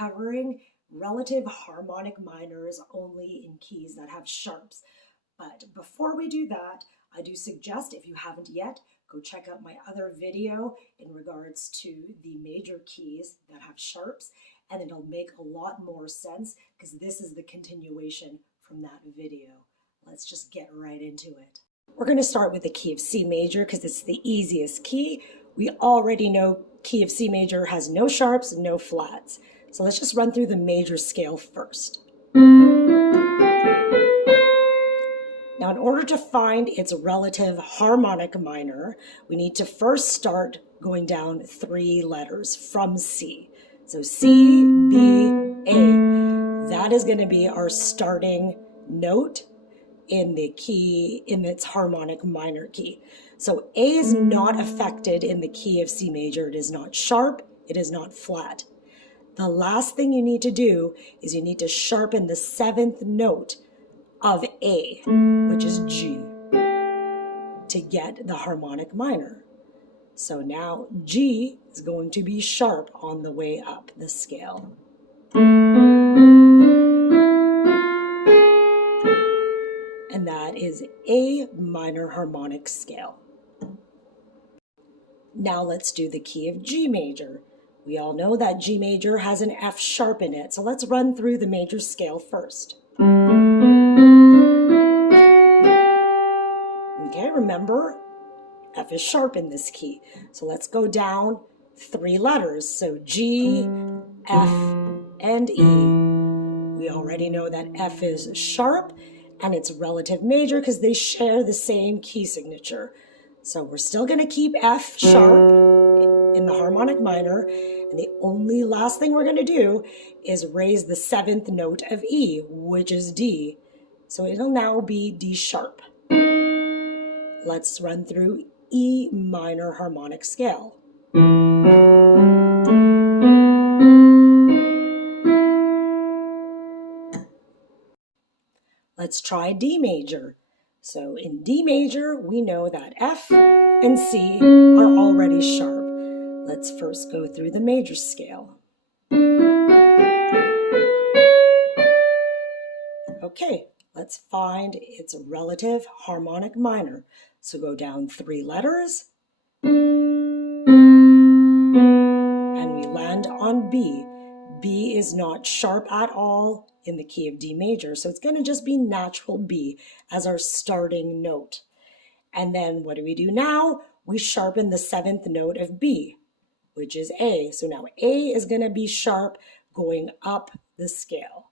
covering relative harmonic minors only in keys that have sharps. But before we do that, I do suggest, if you haven't yet, go check out my other video in regards to the major keys that have sharps, and it'll make a lot more sense because this is the continuation from that video. Let's just get right into it. We're going to start with the key of C major because it's the easiest key. We already know key of C major has no sharps and no flats. So let's just run through the major scale first. Now, in order to find its relative harmonic minor, we need to first start going down 3 letters from C. So C, B, A. That is going to be our starting note in the key, in its harmonic minor key. So A is not affected in the key of C major. It is not sharp, it is not flat. The last thing you need to do is you need to sharpen the 7th note of A, which is G, to get the harmonic minor. So now G is going to be sharp on the way up the scale. And that is A minor harmonic scale. Now let's do the key of G major. We all know that G major has an F sharp in it, so let's run through the major scale first. Okay, remember, F is sharp in this key. So let's go down 3 letters. So G, F, and E. We already know that F is sharp and it's relative major because they share the same key signature. So we're still going to keep F sharp in the harmonic minor, and the only last thing we're going to do is raise the 7th note of E, which is D. So it'll now be D sharp. Let's run through E minor harmonic scale. Let's try D major. So in D major, we know that F and C are already sharp. Let's first go through the major scale. Okay, let's find its relative harmonic minor. So go down 3 letters, and we land on B. B is not sharp at all in the key of D major, so it's going to just be natural B as our starting note. And then what do we do now? We sharpen the 7th note of B, which is A. So now A is going to be sharp going up the scale.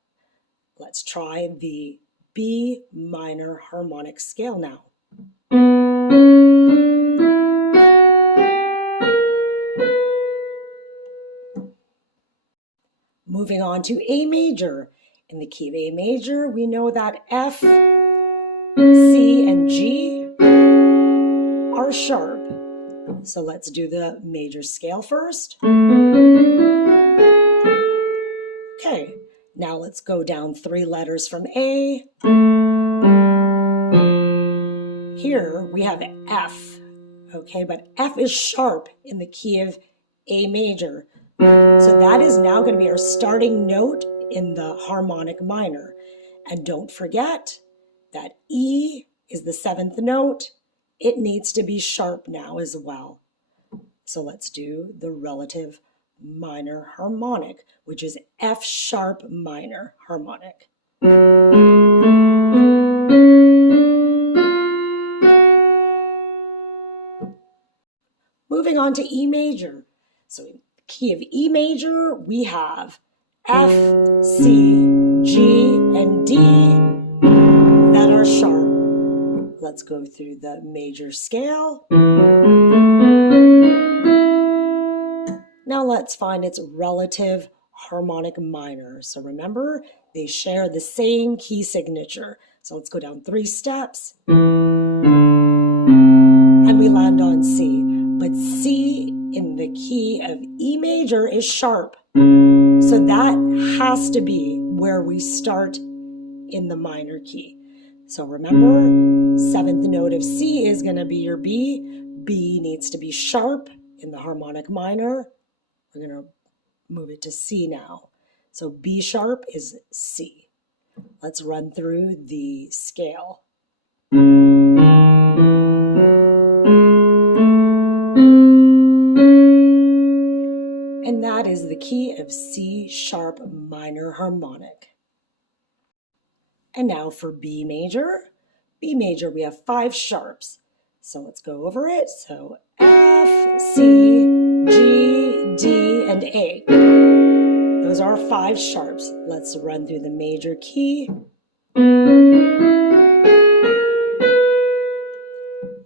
Let's try the B minor harmonic scale now. Moving on to A major. In the key of A major, we know that F, C, and G are sharp. So let's do the major scale first. Okay, now let's go down 3 letters from A. Here we have F, okay, but F is sharp in the key of A major. So that is now going to be our starting note in the harmonic minor. And don't forget that E is the 7th note. It needs to be sharp now as well. So let's do the relative minor harmonic, which is F sharp minor harmonic. Moving on to E major. So in the key of E major, we have F, C, G, and D that are sharp. Let's go through the major scale. Now let's find its relative harmonic minor. So remember, they share the same key signature. So let's go down 3 steps. And we land on C. But C in the key of E major is sharp. So that has to be where we start in the minor key. So remember, 7th note of C is going to be your B. B needs to be sharp in the harmonic minor. We're going to move it to C now. So B sharp is C. Let's run through the scale. And that is the key of C sharp minor harmonic. And now for B major. B major, we have 5 sharps. So let's go over it. So F, C, G, D, and A. Those are 5 sharps. Let's run through the major key.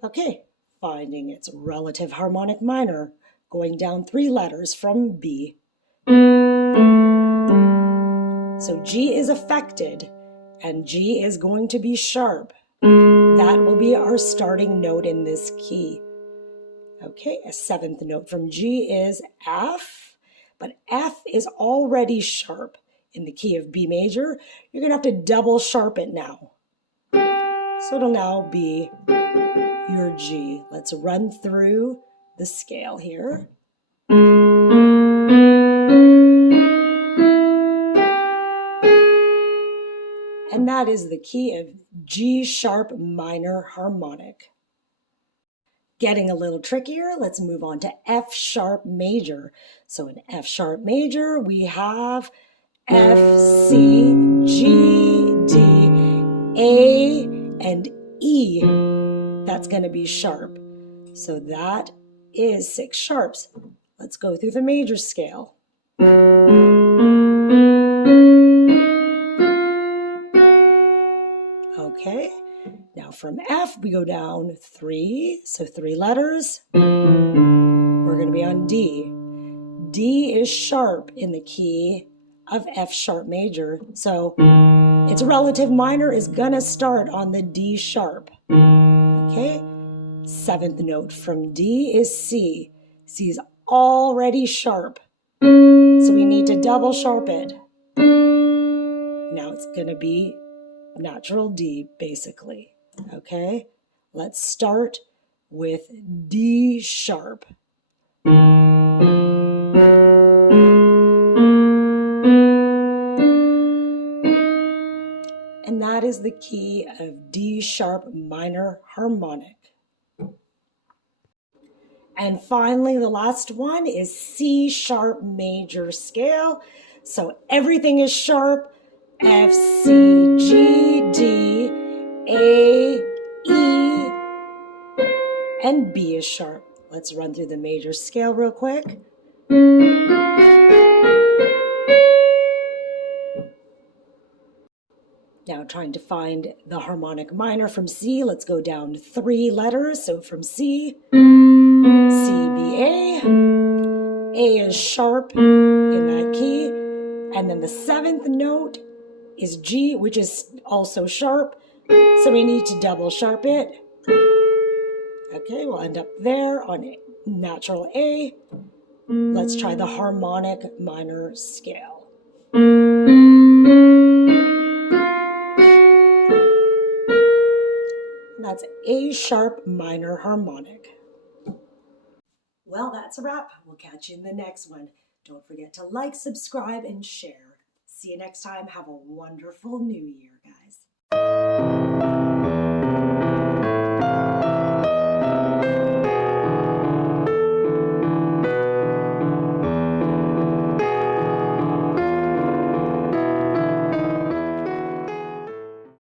Okay, finding its relative harmonic minor, going down 3 letters from B. So G is affected, and G is going to be sharp. That will be our starting note in this key. Okay, a 7th note from G is F, but F is already sharp in the key of B major. You're gonna have to double sharp it now. So it'll now be your G. Let's run through the scale here. And that is the key of G sharp minor harmonic. Getting a little trickier, let's move on to F sharp major. So in F sharp major, we have F, C, G, D, A, and E. That's going to be sharp. So that is 6 sharps. Let's go through the major scale. Okay, now from F we go down 3, so 3 letters. We're going to be on D. D is sharp in the key of F sharp major, so its relative minor is going to start on the D sharp. Okay, 7th note from D is C. C is already sharp, so we need to double sharp it. Now it's going to be natural D, basically. Okay, let's start with D sharp. And that is the key of D sharp minor harmonic. And finally, the last one is C sharp major scale. So everything is sharp. F, C, G, D, A, E, and B is sharp. Let's run through the major scale real quick. Now trying to find the harmonic minor from C, let's go down 3 letters. So from C, C, B, A. A is sharp in that key. And then the 7th note is G, which is also sharp. So we need to double sharp it. Okay, we'll end up there on natural A. Let's try the harmonic minor scale. That's A sharp minor harmonic. Well, that's a wrap. We'll catch you in the next one. Don't forget to like, subscribe, and share. See you next time. Have a wonderful new year, guys.